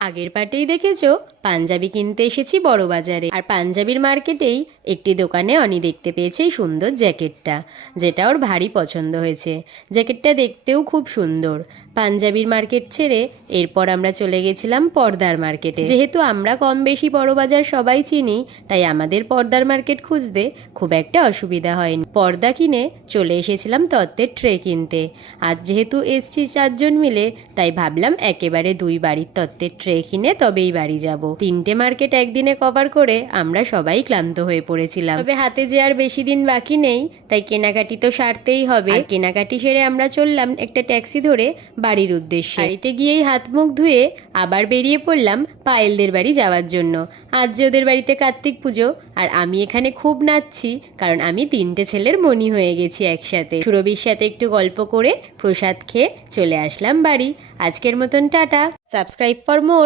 আগের পার্টেই দেখেছো পাঞ্জাবি কিনতে এসেছি বড় বাজারে, আর পাঞ্জাবির মার্কেটেই একটি দোকানে অনি দেখতে পেয়েছে এই সুন্দর জ্যাকেটটা, যেটা ওর ভারী পছন্দ হয়েছে। জ্যাকেটটা দেখতেও খুব সুন্দর। পাঞ্জাবির মার্কেট ছেড়ে এরপর আমরা চলে গেছিলাম পর্দার মার্কেটে। যেহেতু আমরা কম বেশি বড় বাজার সবাই চিনি, তাই আমাদের পর্দার মার্কেট খুঁজতে খুব একটা অসুবিধা হয়নি। পর্দা কিনে চলে এসেছিলাম তত্ত্বের ট্রে কিনতে। আজ যেহেতু এসছি 4 জন মিলে, তাই ভাবলাম একেবারে 2 বাড়ির তত্ত্বের ট্রে কিনে তবেই বাড়ি যাব। 3টে মার্কেট একদিনে কভার করে আমরা সবাই ক্লান্ত হয়ে পড়েছিলাম। তবে হাতে যে আর বেশি দিন বাকি নেই, তাই কেনাকাটি তো সারতেই হবে। কেনাকাটি সেরে আমরা চললাম একটা ট্যাক্সি ধরে বাড়ির উদ্দেশ্যে। বাড়িতে গিয়েই হাত মুখ ধুয়ে আবার বেরিয়ে পড়লাম পায়েলদের বাড়ি যাওয়ার জন্য। আজ যে ওদের বাড়িতে কার্তিক পুজো, আর আমি এখানে খুব নাচছি, কারণ আমি 3টে ছেলের মনি হয়ে গেছি একসাথে। সুরভির সাথে একটু গল্প করে প্রসাদ খেয়ে চলে আসলাম বাড়ি। আজকের মতন টাটা। Subscribe for more.